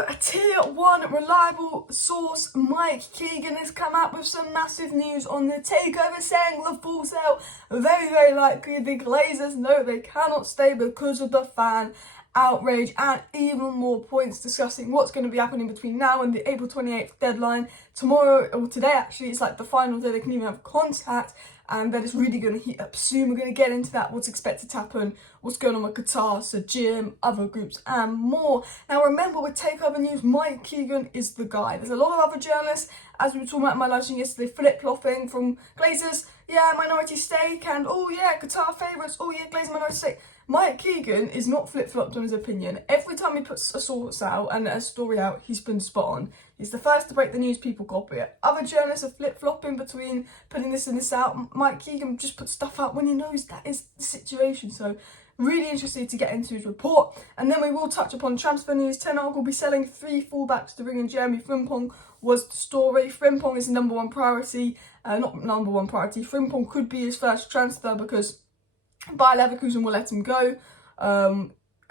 a tier 1 reliable source, Mike Keegan, has come out with some massive news on the takeover, saying the full sale very likely the Glazers know they cannot stay because of the fan outrage, and even more points discussing what's going to be happening between now and the April 28th deadline. Tomorrow, or today actually, it's like the final day they can even have contact, and that is really going to heat up soon. We're going to get into that, what's expected to happen, what's going on with Qatar, Jassim, other groups and more. Now remember, with takeover news, Mike Keegan is the guy. There's a lot of other journalists, as we were talking about in my live stream yesterday, flip-flopping from Glazers, yeah, minority stake, and oh yeah, Qatar favourites, oh yeah, Glazers minority stake. Mike Keegan is not flip-flopped on his opinion. Every time he puts a source out and a story out, he's been spot on. He's the first to break the news, people copy it. Other journalists are flip-flopping between putting this and this out. Mike Keegan just puts stuff out when he knows that is the situation. So really interested to get into his report. And then we will touch upon transfer news. Ten Hag will be selling 3 fullbacks to bring in Jeremy Frimpong was the story. Frimpong is the number one priority. Not number one priority. Frimpong could be his first transfer because Bayer Leverkusen will let him go.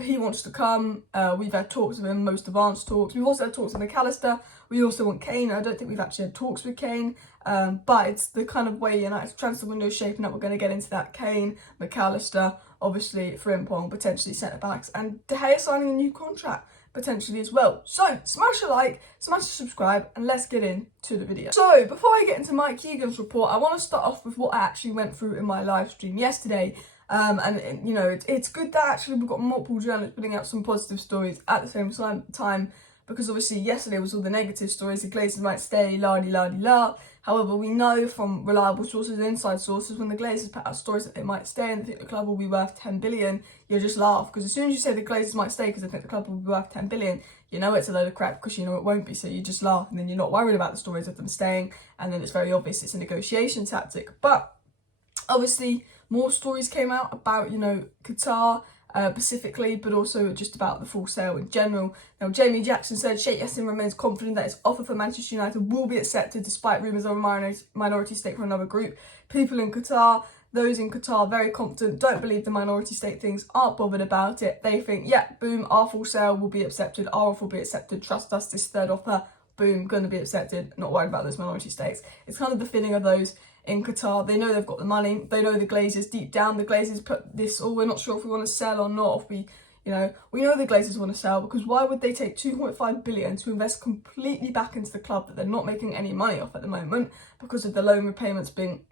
He wants to come. We've had talks with him, most advanced talks. We've also had talks with McAllister. We also want Kane. I don't think we've actually had talks with Kane, but it's the kind of way United's transfer window is shaping up. We're going to get into that. Kane, McAllister, obviously Frimpong, potentially centre-backs, and De Gea signing a new contract, potentially as well. So smash a like, smash a subscribe, and let's get into the video. So before I get into Mike Keegan's report, I want to start off with what I actually went through in my live stream yesterday. And you know, it's good that actually we've got multiple journalists putting out some positive stories at the same time, because obviously yesterday was all the negative stories, the Glazers might stay, la-di-la-di-la. However, we know from reliable sources, inside sources, when the Glazers put out stories that they might stay and they think the club will be worth 10 billion, you'll just laugh, because as soon as you say the Glazers might stay because they think the club will be worth 10 billion, you know it's a load of crap, because you know it won't be, so you just laugh, and then you're not worried about the stories of them staying, and then it's very obvious it's a negotiation tactic. But obviously more stories came out about, you know, Qatar specifically, but also just about the full sale in general. Now, Jamie Jackson said Sheikh remains confident that his offer for Manchester United will be accepted despite rumours of a minority stake from another group. People in Qatar, those in Qatar, very confident, don't believe the minority stake things, aren't bothered about it. They think, yeah, boom, our full sale will be accepted, our offer will be accepted, trust us, this third offer, boom, going to be accepted, not worried about those minority stakes. It's kind of the feeling of those in Qatar. They know they've got the money, they know the Glazers deep down. The Glazers put this, oh, we're not sure if we want to sell or not, if we, you know, we know the Glazers want to sell, because why would they take 2.5 billion to invest completely back into the club that they're not making any money off at the moment because of the loan repayments being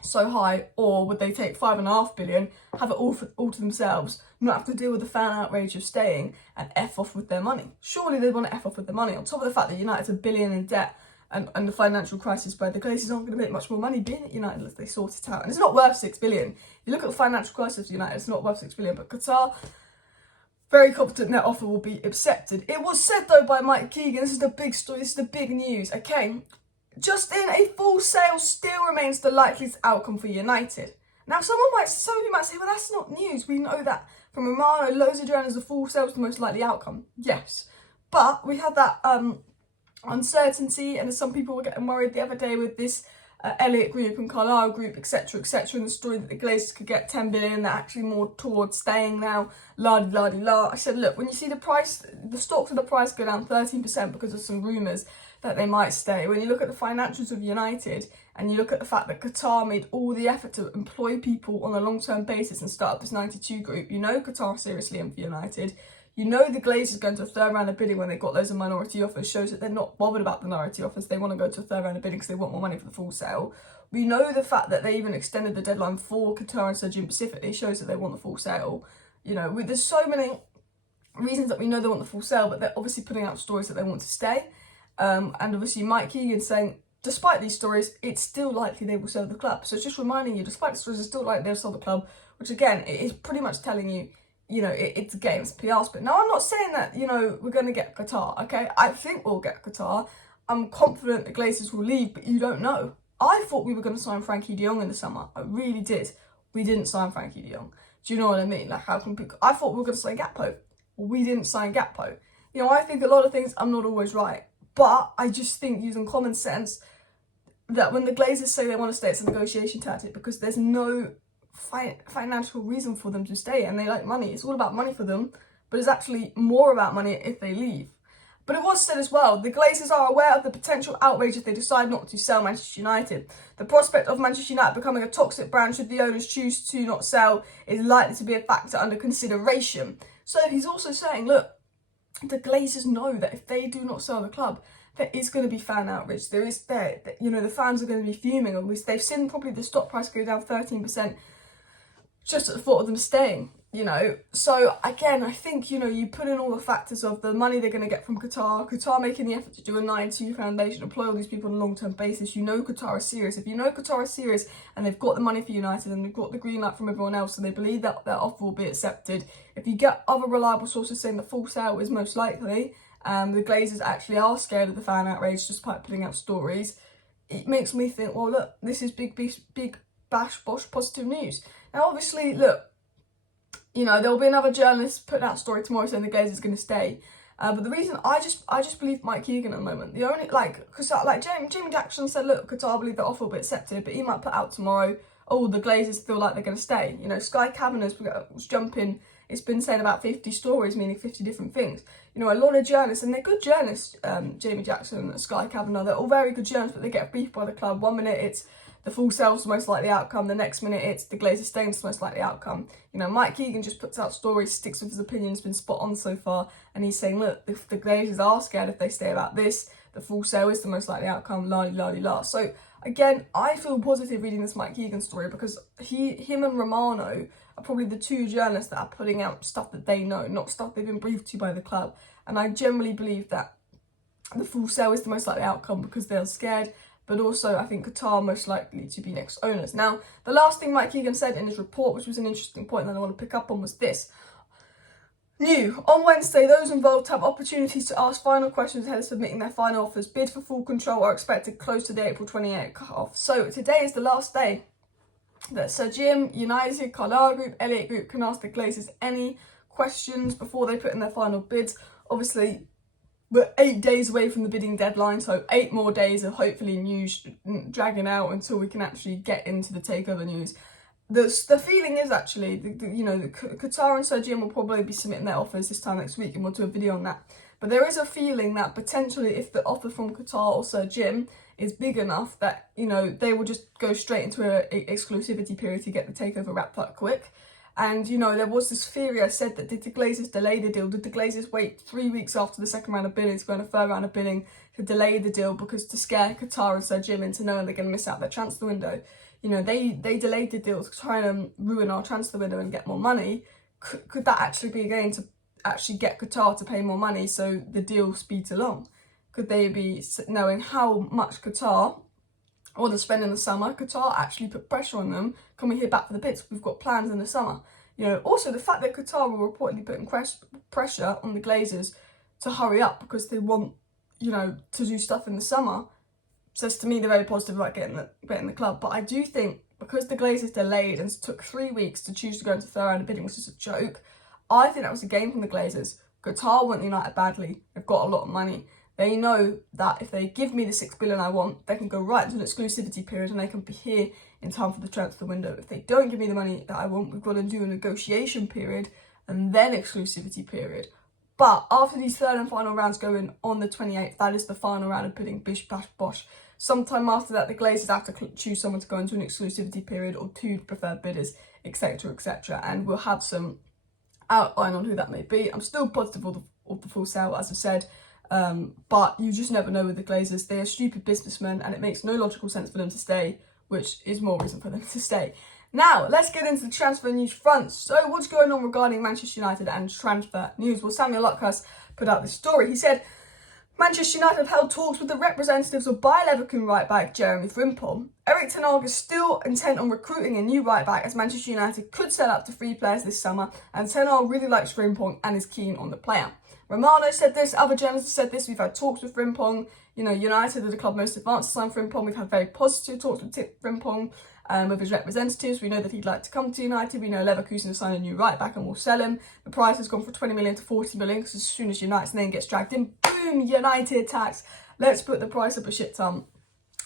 so high? Or would they take 5.5 billion, have it all to themselves, not have to deal with the fan outrage of staying, and F off with their money? Surely they'd want to F off with their money, on top of the fact that United's $1 billion in debt, and the financial crisis where the Glazers aren't going to make much more money being at United unless they sort it out. And it's not worth 6 billion. If you look at the financial crisis of United, it's not worth 6 billion. But Qatar, very confident their offer will be accepted. It was said though by Mike Keegan, this is the big story, this is the big news, okay? Just in, a full sale still remains the likeliest outcome for United. Now some of you might say, well, that's not news. We know that from Romano, loads of journalists, the full sale is the most likely outcome. Yes. But we had that uncertainty, and some people were getting worried the other day with this Elliott Group and Carlisle Group, etc, and the story that the Glazers could get 10 billion, they're actually more towards staying now, la-di-la-di-la. I said, look, when you see the price, the stocks of the price go down 13% because of some rumours that they might stay. When you look at the financials of United, and you look at the fact that Qatar made all the effort to employ people on a long-term basis and start up this 92 group, you know Qatar seriously in for United. You know the Glazers going to a third round of bidding when they got loads of minority offers, shows that they're not bothered about the minority offers. They want to go to a third round of bidding because they want more money for the full sale. We know the fact that they even extended the deadline for Qatar and Sajin specifically shows that they want the full sale. You know, there's so many reasons that we know they want the full sale, but they're obviously putting out stories that they want to stay. And obviously Mike Keegan saying, despite these stories, it's still likely they will sell the club. So it's just reminding you, despite the stories, it's still likely they'll sell the club, which again, it is pretty much telling you, you know, it's a game, it's a PR spin. Now, I'm not saying that, you know, we're going to get Qatar, okay? I think we'll get Qatar. I'm confident the Glazers will leave, but you don't know. I thought we were going to sign Frankie de Jong in the summer. I really did. We didn't sign Frankie de Jong. Do you know what I mean? Like, how can people... I thought we were going to sign Gakpo. Well, we didn't sign Gakpo. You know, I think a lot of things, I'm not always right. But I just think, using common sense, that when the Glazers say they want to stay, it's a negotiation tactic, because there's no financial reason for them to stay, and they like money. It's all about money for them, but it's actually more about money if they leave. But it was said as well, the Glazers are aware of the potential outrage if they decide not to sell Manchester United. The prospect of Manchester United becoming a toxic brand should the owners choose to not sell is likely to be a factor under consideration. So he's also saying, look, the Glazers know that if they do not sell the club, there is going to be fan outrage. The fans are going to be fuming. And they've seen probably the stock price go down 13% just at the thought of them staying. So again, I think, you put in all the factors of the money they're going to get from Qatar making the effort to do a 9-2 foundation, employ all these people on a long-term basis. Qatar is serious. If Qatar is serious and they've got the money for United and they've got the green light from everyone else and they believe that their offer will be accepted, if you get other reliable sources saying the full sale is most likely, the Glazers actually are scared of the fan outrage just by putting out stories, it makes me think, well, look, this is big bash bosh positive news. Now, obviously, look, there'll be another journalist putting out a story tomorrow saying the Glazers going to stay. But the reason I just believe Mike Keegan at the moment. The only because Jamie Jackson said, look, Qatar believe the offer will be accepted, but he might put out tomorrow, oh, the Glazers feel like they're going to stay. Sky Kavanagh's was jumping. It's been saying about 50 stories, meaning 50 different things. A lot of journalists, and they're good journalists. Jamie Jackson, Sky Kavanagh, they're all very good journalists, but they get briefed by the club. 1 minute it's the full sale's the most likely outcome. The next minute, it's the Glazers staying the most likely outcome. Mike Keegan just puts out stories, sticks with his opinion, has been spot on so far. And he's saying, look, if the Glazers are scared if they stay about this, the full sale is the most likely outcome, la-di-la-di-la. So, again, I feel positive reading this Mike Keegan story because him and Romano are probably the two journalists that are putting out stuff that they know, not stuff they've been briefed to by the club. And I generally believe that the full sale is the most likely outcome because they're scared. But also, I think Qatar are most likely to be next owners. Now, the last thing Mike Keegan said in his report, which was an interesting point that I want to pick up on, was this. New. On Wednesday, those involved have opportunities to ask final questions ahead of submitting their final offers. Bid for full control are expected close to the April 28th cut-off. So today is the last day that Sir Jim, United, Carlisle Group, Elliott Group can ask the Glazers any questions before they put in their final bids. Obviously, we're 8 days away from the bidding deadline, so 8 more days of hopefully news dragging out until we can actually get into the takeover news. The feeling is actually, the Qatar and Sir Jim will probably be submitting their offers this time next week, and we'll do a video on that. But there is a feeling that potentially if the offer from Qatar or Sir Jim is big enough that, they will just go straight into an exclusivity period to get the takeover wrapped up quick. And, there was this theory I said that did the Glazers delay the deal? Did the Glazers wait 3 weeks after the second round of bidding to go on a third round of bidding to delay the deal because to scare Qatar and Sir Jim into knowing they're going to miss out their transfer window? They delayed the deal to try and ruin our transfer window and get more money. Could that actually be going to actually get Qatar to pay more money so the deal speeds along? Could they be knowing how much Qatar or to spend in the summer, Qatar actually put pressure on them? Can we hear back for the bids? We've got plans in the summer. Also the fact that Qatar were reportedly putting pressure on the Glazers to hurry up because they want, to do stuff in the summer, says to me they're very positive about getting the club. But I do think because the Glazers delayed and took 3 weeks to choose to go into third round of bidding, which is a joke, I think that was a game from the Glazers. Qatar want United badly. They've got a lot of money. They know that if they give me the $6 billion I want, they can go right into an exclusivity period and they can be here in time for the transfer window. If they don't give me the money that I want, we've got to do a negotiation period and then exclusivity period. But after these third and final rounds go in on the 28th, that is the final round of bidding, bish, bash, bosh. Sometime after that, the Glazers have to choose someone to go into an exclusivity period or 2 preferred bidders, etc., etc. And we'll have some outline on who that may be. I'm still positive of the full sale, as I said. But you just never know with the Glazers. They are stupid businessmen and it makes no logical sense for them to stay, which is more reason for them to stay. Now, let's get into the transfer news front. So, what's going on regarding Manchester United and transfer news? Well, Samuel Luckhurst put out this story. He said, Manchester United have held talks with the representatives of Bayer Leverkusen right-back Jeremy Frimpong. Erik ten Hag is still intent on recruiting a new right-back as Manchester United could sell up to 3 players this summer, and ten Hag really likes Frimpong and is keen on the player. Romano said this, other journalists said this, we've had talks with Frimpong. United are the club most advanced to sign Frimpong. We've had very positive talks with Frimpong with his representatives. We know that he'd like to come to United. We know Leverkusen has signed a new right-back and will sell him. The price has gone from 20 million to 40 million because as soon as United's name gets dragged in, boom, United tax. Let's put the price up a shit ton.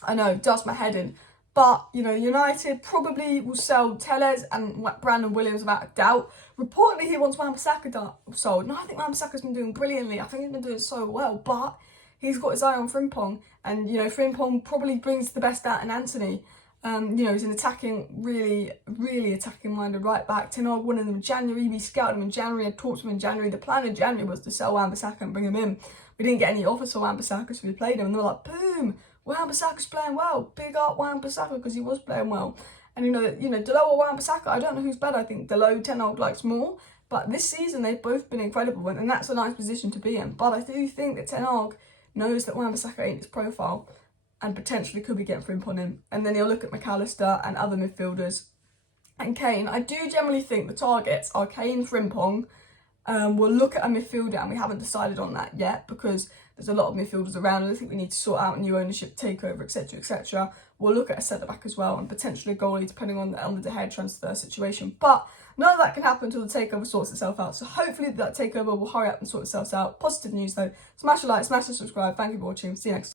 I know, dust my head in. But, you know, United probably will sell Telles and Brandon Williams without a doubt. Reportedly, he wants Wan-Bissaka sold. No, I think Wan-Bissaka's been doing brilliantly. I think he's been doing so well. But he's got his eye on Frimpong. And, you know, Frimpong probably brings the best out in Anthony. You know, he's an attacking, really attacking-minded right-back. Ten Hag wanted him in January. We scouted him in January and talked to him in January. The plan in January was to sell Wan-Bissaka and bring him in. We didn't get any offers for Wan-Bissaka, so we played him. And they were like, boom, Wan-Bissaka's playing well. Big up Wan-Bissaka, because he was playing well. And, you know, Dalot or Wan-Bissaka, I don't know who's better. I think Dalot, Ten Hag likes more. But this season, they've both been incredible. And that's a nice position to be in. But I do think that Ten Hag knows that Wan-Bissaka ain't his profile, and potentially could be getting Frimpong in. And then he'll look at McAllister and other midfielders. And Kane, I do generally think the targets are Kane, Frimpong. We'll look at a midfielder, and we haven't decided on that yet because there's a lot of midfielders around, and I think we need to sort out new ownership takeover, etc, etc. We'll look at a centre-back as well, and potentially a goalie, depending on the De Gea transfer situation. But none of that can happen until the takeover sorts itself out. So hopefully that takeover will hurry up and sort itself out. Positive news though. Smash a like, smash a subscribe. Thank you for watching. See you next time.